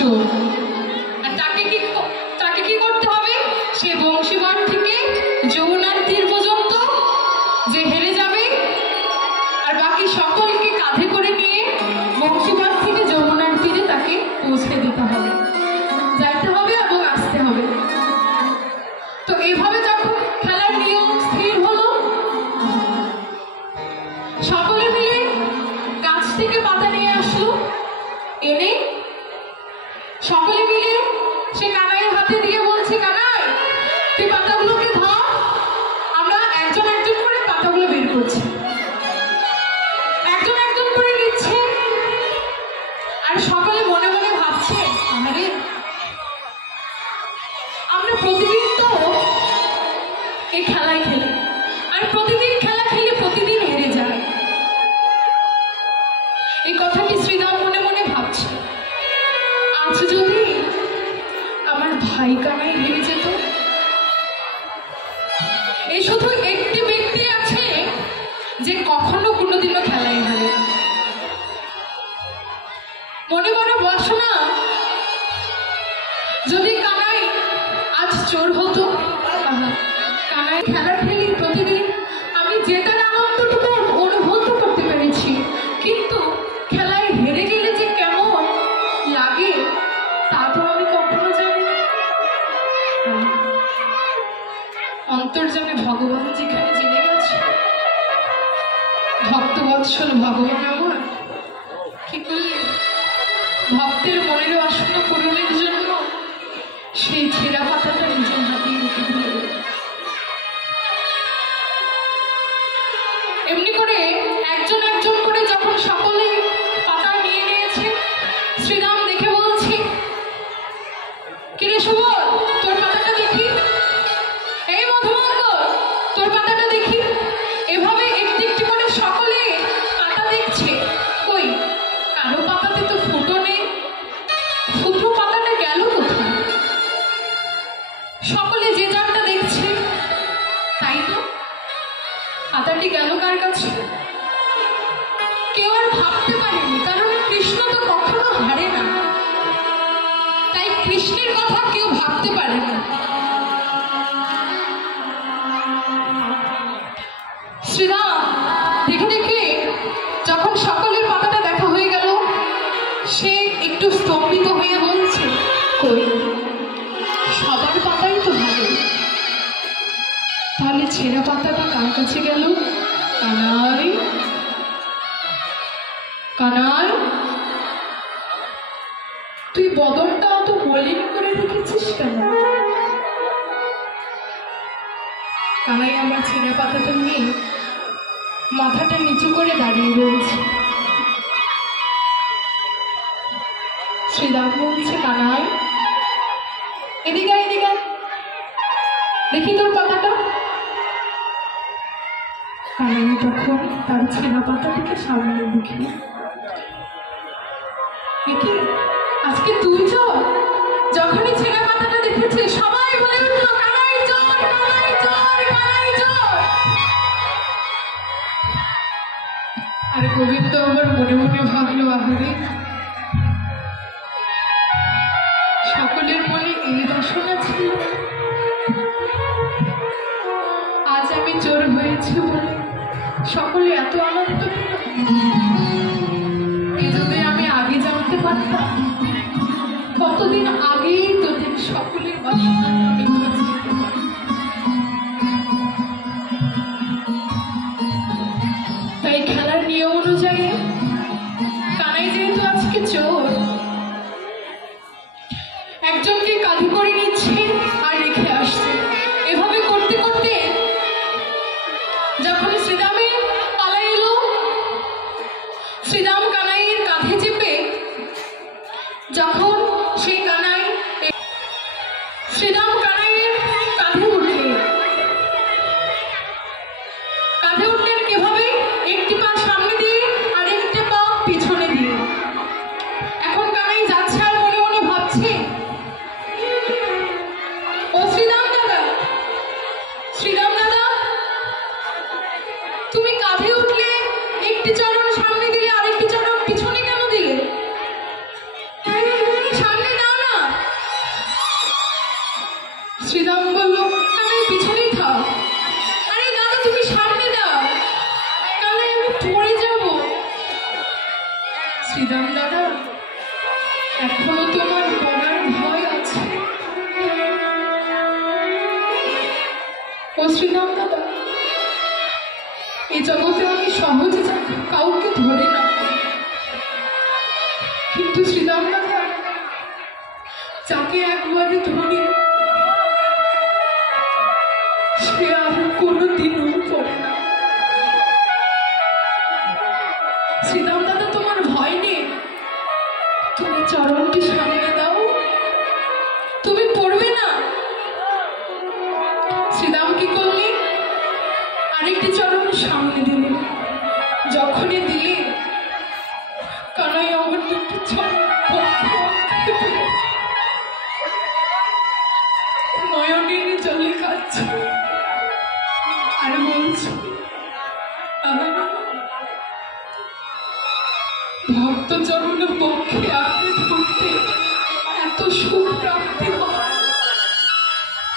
চোর। আর তাকে কি করতে হবে? সে বংশীগড় থেকে যমুনার তীর পর্যন্ত যে হেরে যাবে আর বাকি সকলকে কাঁধে করে নিয়ে বংশীগড় থেকে যমুনার তীরে তাকে পৌঁছে দিতে হবে, যাইতে হবে এবং আসতে হবে। তো এইভাবে যখন খেলার নিয়ম স্থির হলো, সকলে মিলে গাছ থেকে পাতা নিয়ে আসলো, এনে সকলে মিলে সে কানাইয়ের হাতে দিয়ে বলছে, কানাই তুই পাতাগুলোকে ধর, আমরা একজন একজন করে পাতাগুলো বের করছি। একজন একজন করে নিচ্ছে আর সকলে মনে মনে ভাবছে, আরে আমরা প্রতিদিন তো এই খেলায় খেলি, আর প্রতিদিন খেলা খেলে প্রতিদিন হেরে যায়। এই কথাটি শ্রীরাম মনে মনে ভাবছে, আজ যদি আমার ভাই কানাই হেরে যেত। এই শুধু একটি ব্যক্তি আছে যে কখনো কোনোদিনও খেলায় হারে। মনে মনে বাসনা, যদি কানাই আজ চোর হতো, কানাই খেলা খেলি প্রতিদিন, আমি জেতার আনন্দটুকু অনুভব করতে পেরেছি, কিন্তু খেলায় হেরে গেলে যে কেমন লাগে তা তো আমি কখনো জানি না। অন্তর্যামী ভগবান যেখানে জেনে গেছে, ভক্তবৎসল ভগবান আমার কি করলে ভক্তের মনের বাসনা পূরণের জন্য সেই ছেঁড়া পাতাটা নিজের হাতে রেখে দিল। এমনি করে একজন একজন করে যখন সকলে পাতা নিয়ে নিয়েছে, শ্রীরাম দেখে বলছে, কিরে সুবল, তোর পাতাটা দেখি, এই মধুমঙ্গল তোর পাতাটা দেখি। এভাবে একটি একটি করে সকলে পাতা দেখছে, কই কারো পাতাতে তো ফুটো নেই, ফুটো পাতাটা গেল কোথায়? সকলে যে যারটা দেখছে, তাই তো পাতাটি গেল কার কাছে? কেউ আর ভাবতে পারেনি, কারণ কৃষ্ণ তো কখনো হারে না, তাই কৃষ্ণের কথা কেউ ভাবতে পারে না। শ্রীরাম দেখে দেখে যখন সকলের পাতাটা দেখা হয়ে গেল, সে একটু স্তম্ভিত হয়ে বলছে, কই সবার পাতাই তো ভালো, তাহলে ছেঁড়া পাতাটা কার কাছে গেল? কানাই, কানাই তুই বদনটা অত মলিন করে রেখেছিস কেন? কানাই আমার ছেঁড়া পাতাটা নিয়ে মাথাটা নিচু করে দাঁড়িয়ে রয়েছে। শ্রীরাম বলছে, কানাই এদিকে এদিকে দেখি তোর পাতাটা। কানাই তখন তার ছেঁড়া পাতাটিকে সামনে দেখি, দেখি আজকে তুই চোর। যখনই ছেঁড়া পাতাটা দেখেছে সবাই বলে উঠলো, কানাই চোর, কানাই চোর, কানাই চোর। আর গোবিন্দ আমার মনে মনে ভাবলো, আহারে সকলের মনে এই বাসনা ছিল, আজ আমি চোর হয়েছি বলে সকলে এত আনন্দ পেল। এই যদি আমি আগে জানতে পারতাম, কতদিন আগেই তোদের সকলের বাসনা আমি বুঝে যেতে পারি। তাই খেলার নিয়ম অনুযায়ী কানাই যেহেতু আজকে চোর, একজনকে কাঁধে করে নিচ্ছে আর রেখে আসছে। এভাবে করতে করতে যখন শ্রীরামের পালা এলো, শ্রীরাম কানাইয়ের কাঁধে চেপে যখন সেই কানাই শ্রীরাম কানাইয়ের বললো, আমি পিছনেই থাক। আরে দাদা তুমি সামনে দাও, তাহলে আমি পড়ে যাব। শ্রীরাম দাদা, এখনো তোমার পড়ার ভয় আছে। ও শ্রীরাম দাদা, এই জগতে আমি সহজে কাউকে ধরে না, কিন্তু শ্রীরাম দাদা যাকে একবারে ধরি সে আর কোনোদিনও পড়ে না। শ্রীরাম দাদা তোমার ভয় নেই, তুমি চরণটি সামনে দাও, তুমি পড়বে না। শ্রীরাম কি করলে, আরেকটি চরণ সামনে দিলে। যখনই দিলে কানাই আমার দুটি নয়নের জলে কাচ্ছে আর বলছে, ভক্ত চরণ পক্ষে আঁকড়ে ধরতে এত সুখ প্রাপ্তি হয়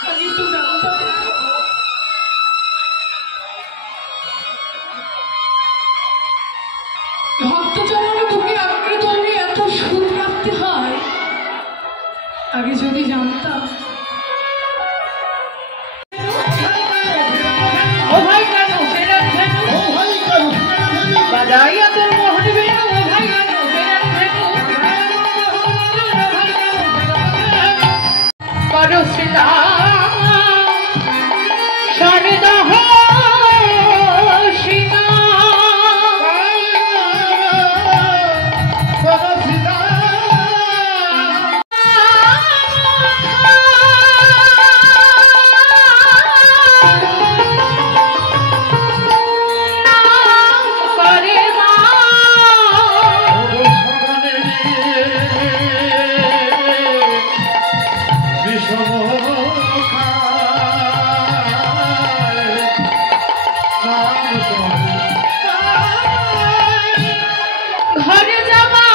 আমি তো জানতাম না। ভক্ত চরণ বুকে আঁকড়ে ধরলে এত সুখ প্রাপ্তি হয়, আগে যদি জানতাম। ও ভাই কেন ফেরার ধেনু, ও ভাই কেন ফেরার ধেনু, বাজাইয়া তোর মোহন বেনু, ও ভাই কেন ফেরার ধেনু, করো শ্রীরাম সরদহ সীমা, ঘরে যাওয়া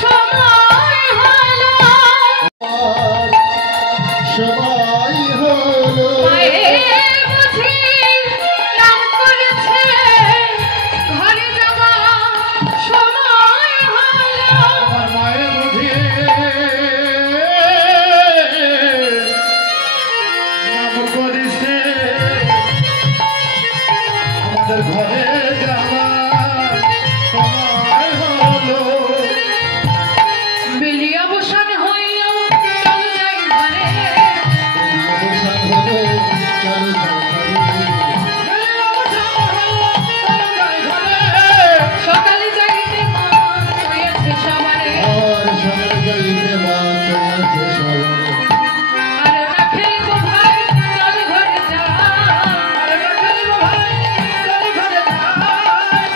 সময় হলো, সময় হলো, মায়ের বুঝি নাম করেছে, ঘরে যাওয়া সময় হলো, আমার মায়ের বুঝি নাম করেছে, আমাদের ঘরে যাওয়া সময় হলো। বেলিয়া বসান হইয়া চল যাই ঘরে, বসান হলো চল যাই ঘরে, সকালে যাইতে মন হইয়াছে সবারে, আর সকালে যাইতে মন হইয়াছে সবারে, আর না খেলবো ভাই চল ঘরে যা, আর না খেলবো ভাই চল ঘরে যা,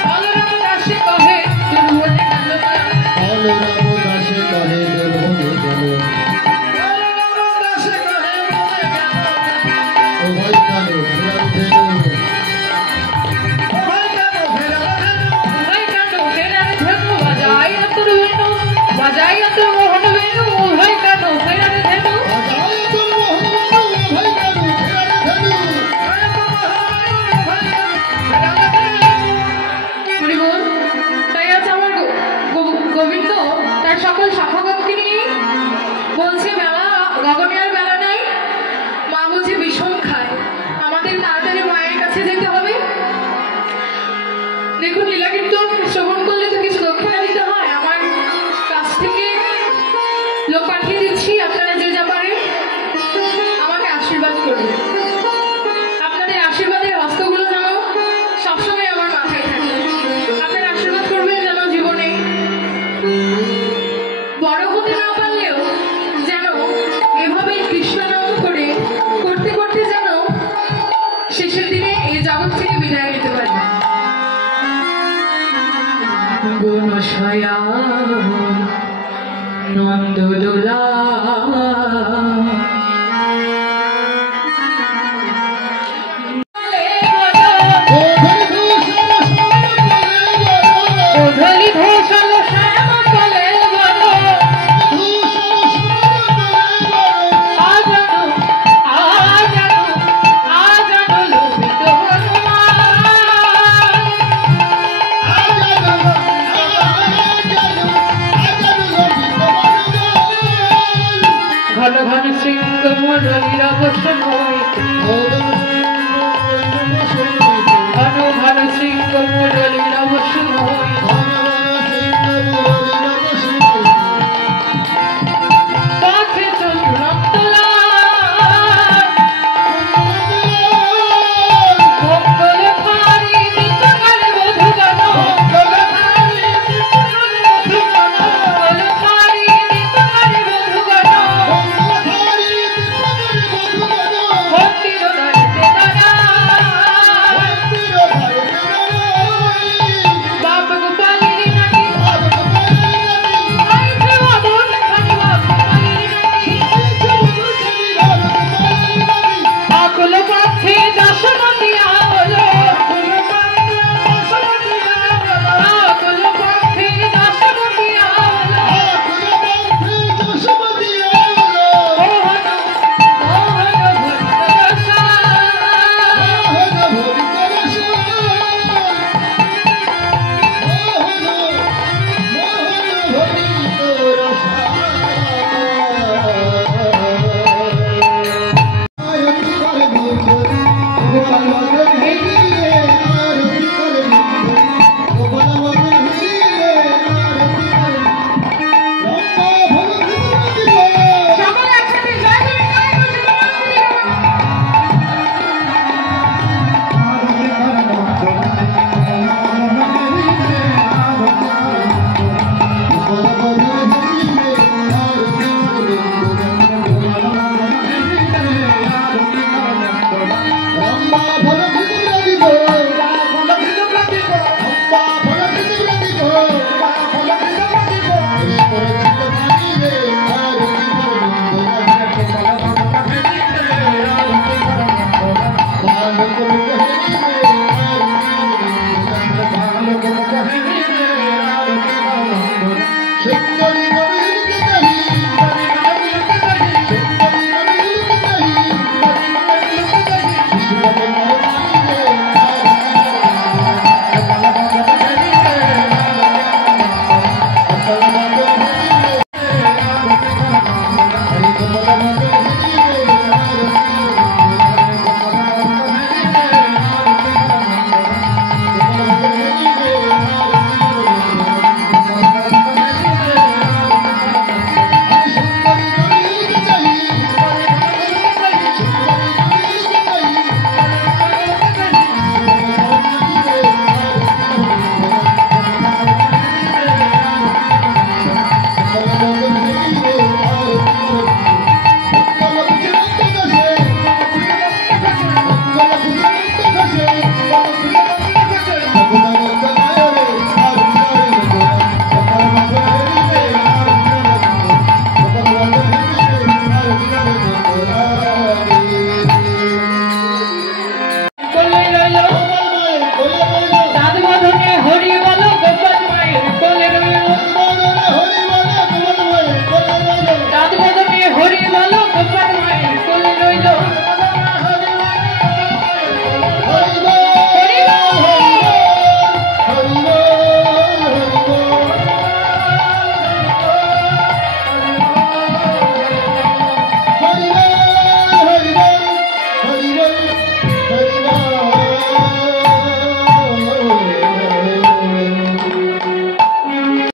বলরাম দাসে কহে তোর মনে গেল না, বলরাম দাসে কহে তোর মনে গেল না, বলরাম দাসে কহে মনে গেল না, ও ভাই কেন ফেরার ধেনু, ও ভাই কেন ফেরার ধেনু, ও ভাই কেন ফেরার ধেনু, বাজাইয়া তোর বেনু, বাজাইয়া তোর মোহন বেনু, ও ভাই কেন ফেরার ধেনু, বাজাইয়া তোর মোহন বেনু, ও ভাই কেন ফেরার ধেনু, তাই আজ আমার গোবিন্দ তার সকল শাখাগণকে নিয়ে বলছে, বেলা গগনে আর বেলা নাই, মা বুঝে বিষম খায়, আমাদের তাড়াতাড়ি মায়ের কাছে যেতে হবে। দেখুন লীলা কীর্তন শ্রবণ করলে তো কিছু দক্ষিণা দিতে হয়, আমার কাছ থেকে লোক পাঠিয়ে দিচ্ছি, আপনারা যে যা পারেন আমাকে আশীর্বাদ করবেন। আপনাদের আশীর্বাদের হস্তগুলো যেন সবসময় আমার মাথায় থাকে, আপনারা আশীর্বাদ করবেন যেন জীবনে বড় হতে না পারলেও যেন এভাবেই কৃষ্ণ নাম করে করতে করতে যেন শেষের দিনে এই জগৎ থেকে বিদায় নিতে পারি। গুণশয়া নন্দদোলা আজ সকল পথে দর্শন